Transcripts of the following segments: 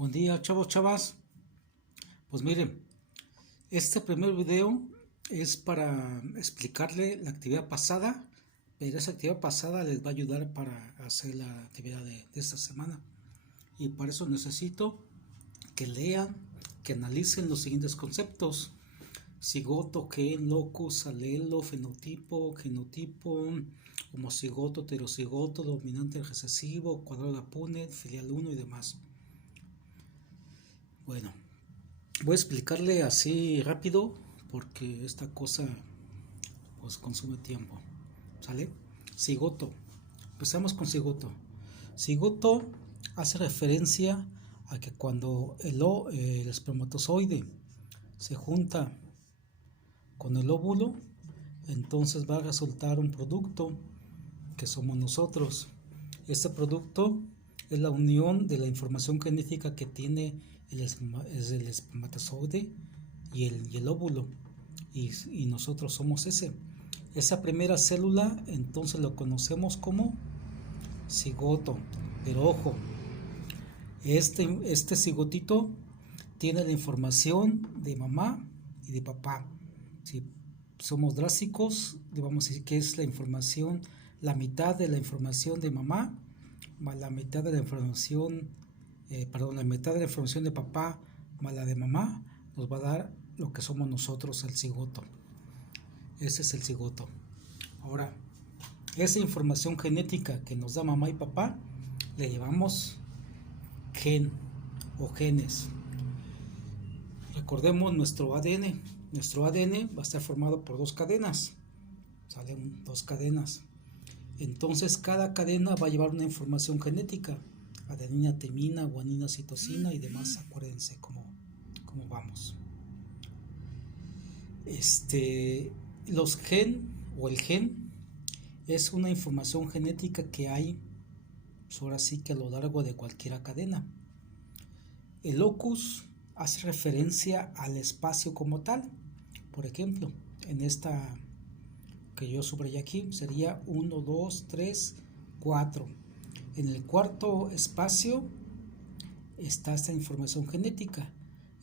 Buen día, chavos, chavas. Pues miren, este primer video es para explicarle la actividad pasada, pero esa actividad pasada les va a ayudar para hacer la actividad de esta semana. Y para eso necesito que lean, que analicen los siguientes conceptos: cigoto, gen, locus, alelo, fenotipo, genotipo, homocigoto, heterocigoto, dominante recesivo, cuadrado de Punnett, filial 1 y demás. Bueno, voy a explicarle así rápido porque esta cosa pues consume tiempo. ¿Sale? Cigoto. Empezamos con cigoto. Cigoto hace referencia a que cuando el espermatozoide se junta con el óvulo, entonces va a resultar un producto que somos nosotros. Este producto es la unión de la información genética que tiene el espermatozoide y el óvulo, y nosotros somos esa primera célula. Entonces lo conocemos como cigoto. Pero ojo, este cigotito tiene la información de mamá y de papá. Si somos drásticos, vamos a decir que es la información, la mitad de la información de mamá más la mitad de la información, la mitad de la información de papá más la de mamá, nos va a dar lo que somos nosotros, el cigoto. Ese es el cigoto. Ahora, esa información genética que nos da mamá y papá le llamamos gen o genes. Recordemos nuestro ADN. Nuestro ADN va a estar formado por dos cadenas. Salen dos cadenas. Entonces cada cadena va a llevar una información genética: adenina, timina, guanina, citosina y demás. Acuérdense cómo vamos. Los gen o el gen es una información genética que hay, pues ahora sí que a lo largo de cualquier cadena. El locus hace referencia al espacio como tal. Por ejemplo, en esta que yo subrayé aquí sería 1, 2, 3, 4. En el cuarto espacio está esta información genética.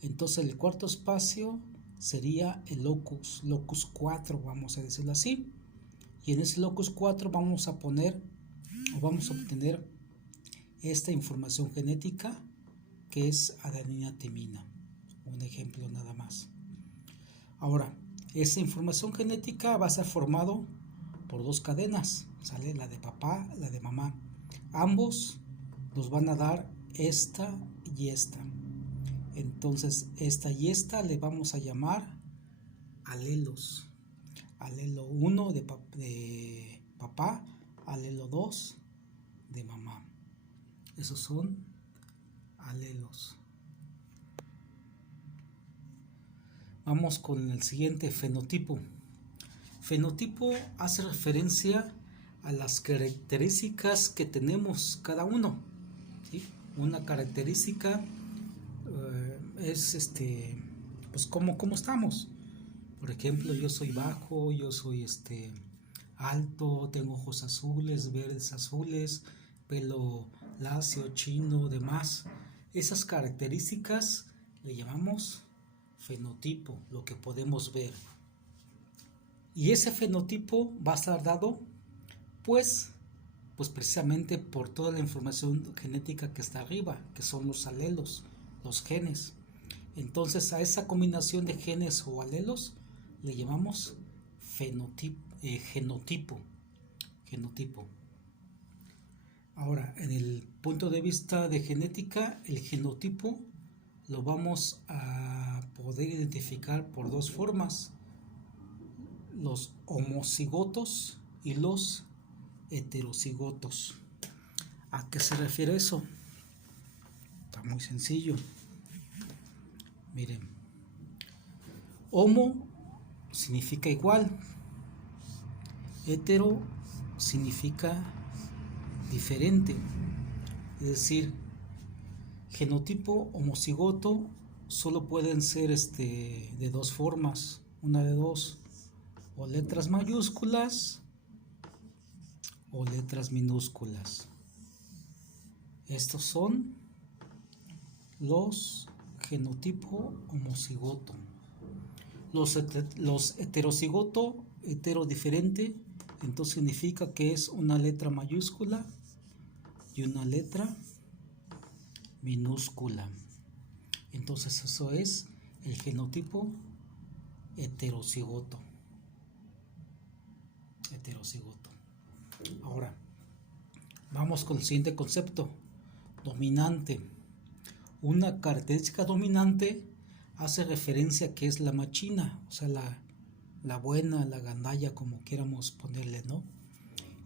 Entonces el cuarto espacio sería el locus 4, vamos a decirlo así. Y en ese locus 4 vamos a obtener esta información genética que es adenina, timina. Un ejemplo nada más. Ahora, esa información genética va a ser formado por dos cadenas, ¿sale? La de papá, la de mamá. Ambos nos van a dar esta y esta. Entonces, esta y esta le vamos a llamar alelos. Alelo 1 de papá, alelo 2 de mamá. Esos son alelos. Vamos con el siguiente, fenotipo. Fenotipo hace referencia a las características que tenemos cada uno, ¿sí? Una característica es pues cómo estamos. Por ejemplo, yo soy bajo, yo soy alto, tengo ojos azules, verdes azules, pelo lacio, chino, demás. Esas características le llamamos fenotipo, lo que podemos ver. Y ese fenotipo va a estar dado pues precisamente por toda la información genética que está arriba, que son los alelos, los genes. Entonces a esa combinación de genes o alelos le llamamos genotipo. Ahora, en el punto de vista de genética, el genotipo lo vamos a poder identificar por dos formas: los homocigotos y los heterocigotos. ¿A qué se refiere eso? Está muy sencillo. Miren, homo significa igual, hetero significa diferente. Es decir, genotipo, homocigoto solo pueden ser de dos formas, una de dos: o letras mayúsculas o letras minúsculas. Estos son los genotipo homocigoto. Los heterocigoto, hetero diferente, entonces significa que es una letra mayúscula y una letra minúscula. Entonces eso es el genotipo heterocigoto. Ahora, vamos con el siguiente concepto, dominante. Una característica dominante hace referencia a que es la machina, o sea, la buena, la gandalla, como quieramos ponerle, ¿no?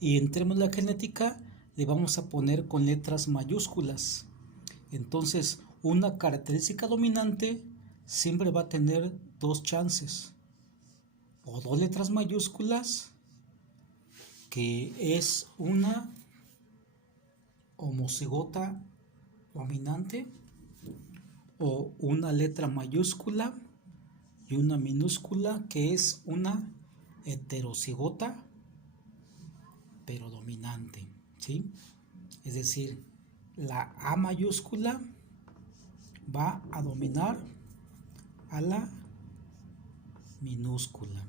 Y en términos de la genética, le vamos a poner con letras mayúsculas. Entonces, una característica dominante siempre va a tener dos chances, o dos letras mayúsculas, que es una homocigota dominante, o una letra mayúscula y una minúscula, que es una heterocigota pero dominante, ¿sí? Es decir, la A mayúscula va a dominar a la minúscula,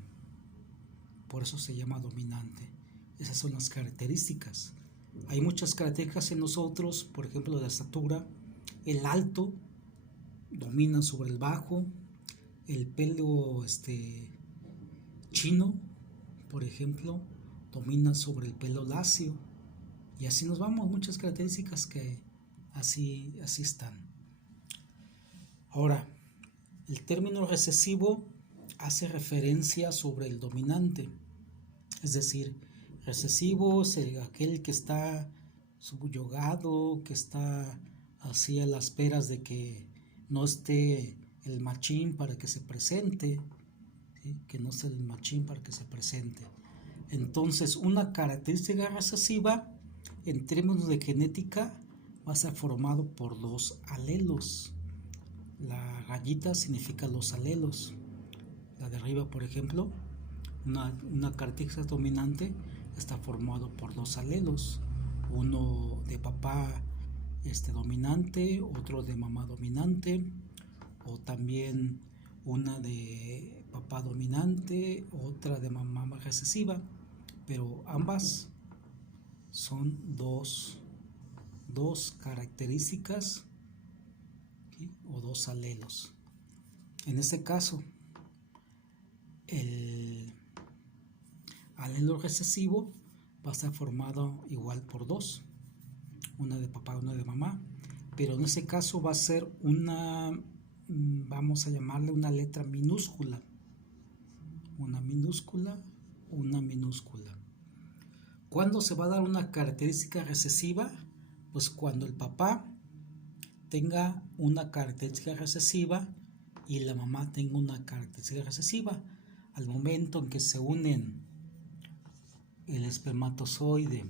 por eso se llama dominante. Esas son las características. Hay muchas características en nosotros, por ejemplo, la estatura, el alto domina sobre el bajo, el pelo chino, por ejemplo, domina sobre el pelo lacio, y así nos vamos, muchas características que así están. Ahora, el término recesivo hace referencia sobre el dominante, es decir, recesivo es aquel que está subyugado, que está así a las esperas de que no esté el machín para que se presente, ¿sí? Que no esté el machín para que se presente. Entonces, una característica recesiva, en términos de genética, va a ser formado por dos alelos. La rayita significa los alelos. La de arriba, por ejemplo, una característica dominante está formado por dos alelos, uno de papá dominante, otro de mamá dominante, o también una de papá dominante, otra de mamá recesiva, pero ambas son dos características, ¿sí? O dos alelos. En este caso, el alelo recesivo va a estar formado igual por dos, una de papá, una de mamá, pero en ese caso va a ser vamos a llamarle una letra minúscula, una minúscula. ¿Cuándo se va a dar una característica recesiva? Pues cuando el papá tenga una característica recesiva y la mamá tenga una característica recesiva. Al momento en que se unen el espermatozoide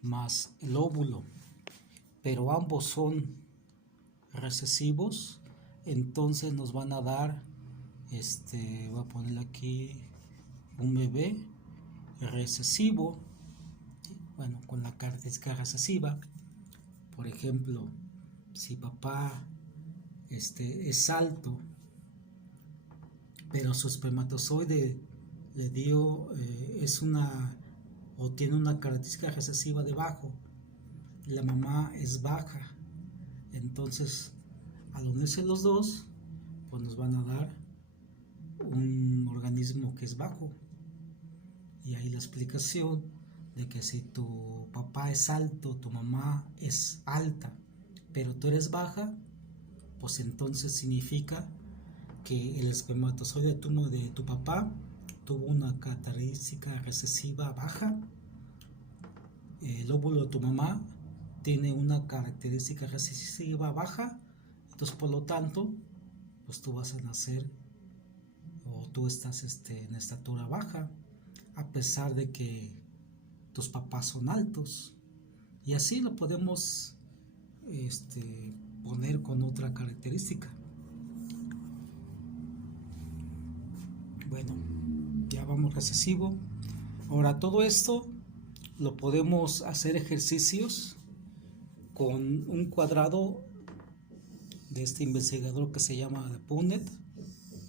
más el óvulo, pero ambos son recesivos, entonces nos van a dar, voy a ponerle aquí, un bebé recesivo, bueno, con la característica recesiva. Por ejemplo, si papá es alto, pero su espermatozoide le dio, o tiene una característica recesiva debajo, la mamá es baja, entonces al unirse los dos, pues nos van a dar un organismo que es bajo. Y ahí la explicación de que si tu papá es alto, tu mamá es alta, pero tú eres baja, pues entonces significa que el espermatozoide de tu papá tuvo una característica recesiva baja, el óvulo de tu mamá tiene una característica recesiva baja, entonces por lo tanto, pues tú vas a nacer, o tú estás en estatura baja, a pesar de que tus papás son altos. Y así lo podemos poner con otra característica. Bueno, ya vamos recesivo. Ahora, todo esto lo podemos hacer ejercicios con un cuadrado de este investigador que se llama Punnett,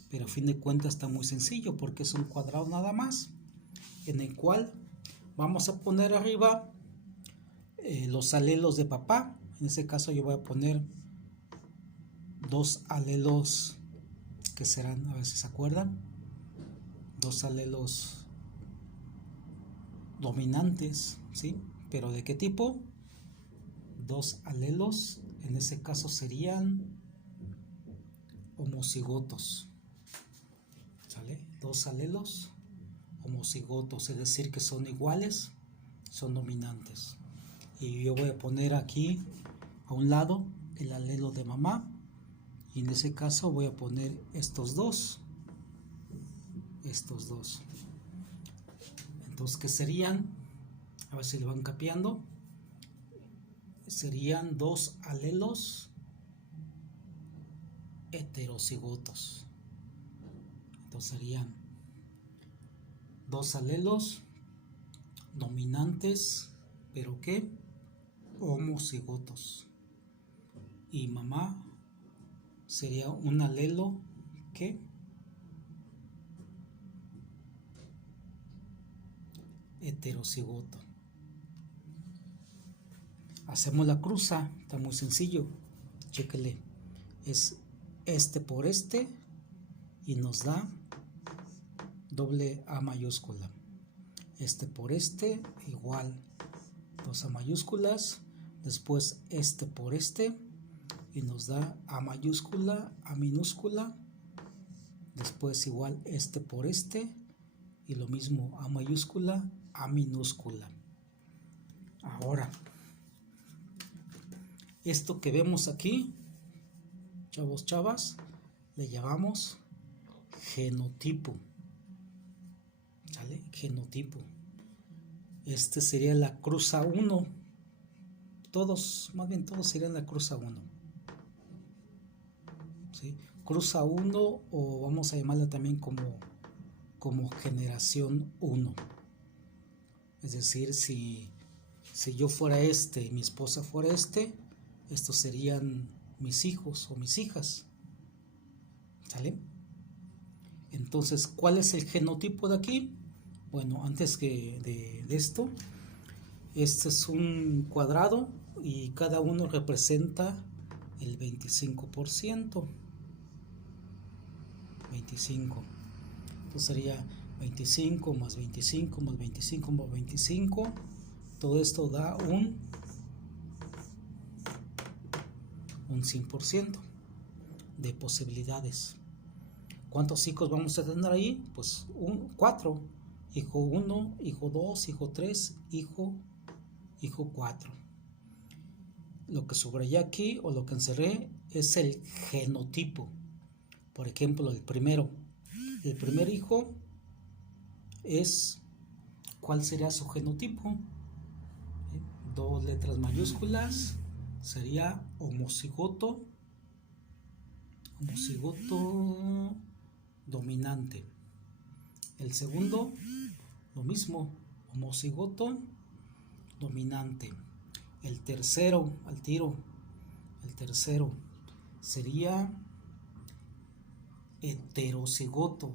pero a fin de cuentas está muy sencillo porque es un cuadrado nada más, en el cual vamos a poner arriba los alelos de papá. En este caso yo voy a poner dos alelos que serán, a ver si se acuerdan, dos alelos dominantes, ¿sí? ¿Pero de qué tipo? Dos alelos, en ese caso serían homocigotos, ¿sale? Dos alelos homocigotos, es decir, que son iguales, son dominantes. Y yo voy a poner aquí a un lado el alelo de mamá, y en ese caso voy a poner estos dos. Entonces, ¿qué serían? A ver si lo van capeando. Serían dos alelos heterocigotos. Entonces serían dos alelos dominantes, pero ¿qué? Homocigotos. Y mamá sería un alelo ¿qué? Heterocigoto. Hacemos la cruza, está muy sencillo, chéquele, es este por este y nos da doble A mayúscula, este por este igual, dos A mayúsculas, después este por este y nos da A mayúscula, A minúscula, después igual este por este y lo mismo A mayúscula, A minúscula. Ahora, esto que vemos aquí, chavos, chavas, le llamamos genotipo. ¿Sale? Genotipo. Este sería la cruza 1. Todos, más bien todos serían la cruza 1. ¿Sí? Cruza 1, o vamos a llamarla también como generación 1. Es decir, si yo fuera este y mi esposa fuera estos serían mis hijos o mis hijas. ¿Sale? Entonces, ¿cuál es el genotipo de aquí? Bueno, antes que de esto, este es un cuadrado y cada uno representa el 25%. 25. Entonces sería 25 más 25 más 25 más 25. Todo esto da un 100% de posibilidades. ¿Cuántos hijos vamos a tener ahí? Pues 4. Hijo 1, hijo 2, hijo 3, hijo 4. Lo que subrayé aquí o lo que encerré es el genotipo. Por ejemplo, el primer hijo es, ¿cuál sería su genotipo? Dos letras mayúsculas, sería homocigoto dominante. El segundo, lo mismo, homocigoto dominante. El tercero, al tiro, el tercero sería heterocigoto,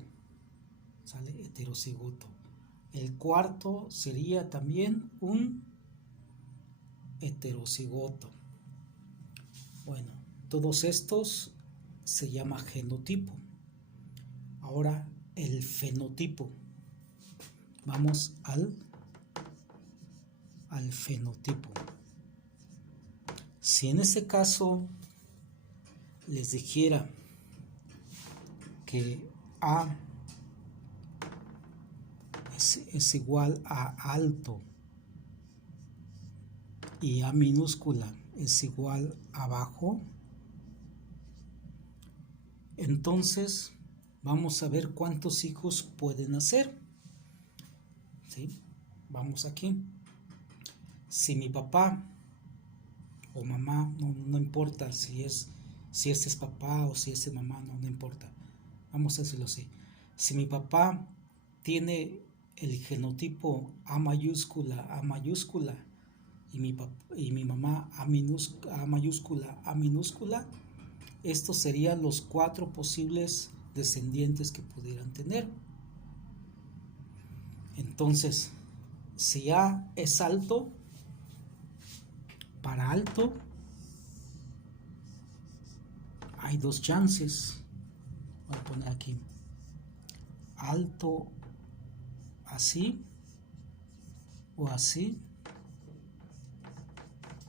¿sale? Heterocigoto. El cuarto sería también un heterocigoto. Bueno, todos estos se llama genotipo. Ahora el fenotipo. Vamos al fenotipo. Si en ese caso les dijera que A es igual a alto y A minúscula es igual a bajo, entonces vamos a ver cuántos hijos pueden nacer. ¿Sí? Vamos aquí. Si mi papá o mamá, no importa si este es papá o si este es mamá, no importa. Vamos a decirlo así. Si mi papá tiene el genotipo A mayúscula y mi mamá A minúscula, estos serían los 4 posibles descendientes que pudieran tener. Entonces, si A es alto, para alto hay 2 chances. Voy a poner aquí alto así o así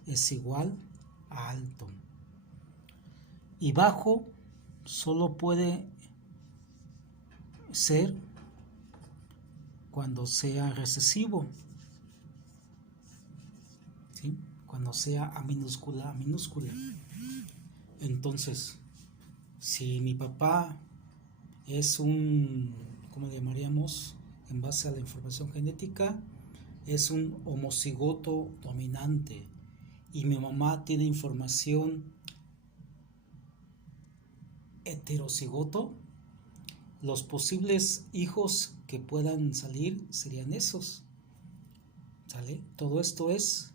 es igual a alto, y bajo solo puede ser cuando sea recesivo, ¿sí? Cuando sea a minúscula. Entonces, si mi papá es un, ¿cómo le llamaríamos? En base a la información genética, es un homocigoto dominante, y mi mamá tiene información heterocigoto, los posibles hijos que puedan salir serían esos, ¿sale? Todo esto es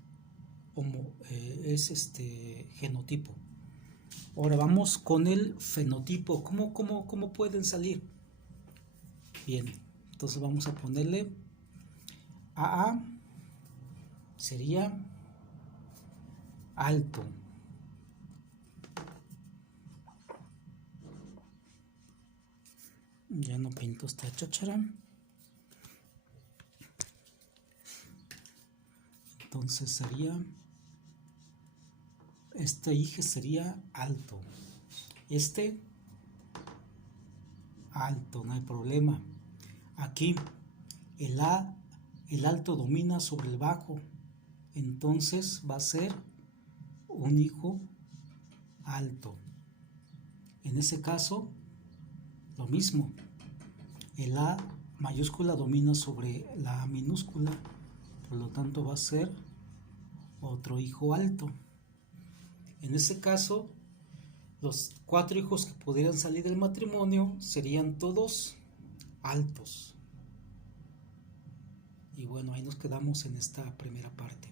genotipo. Ahora vamos con el fenotipo. ¿Cómo pueden salir? Bien, entonces vamos a ponerle AA sería alto. Ya no pinto esta cháchara. Entonces sería, este eje sería alto. Alto, no hay problema. Aquí el alto domina sobre el bajo. Entonces va a ser un hijo alto. En ese caso, lo mismo. El A mayúscula domina sobre la A minúscula, por lo tanto va a ser otro hijo alto. En ese caso, los 4 hijos que pudieran salir del matrimonio serían todos altos. Y bueno, ahí nos quedamos en esta primera parte.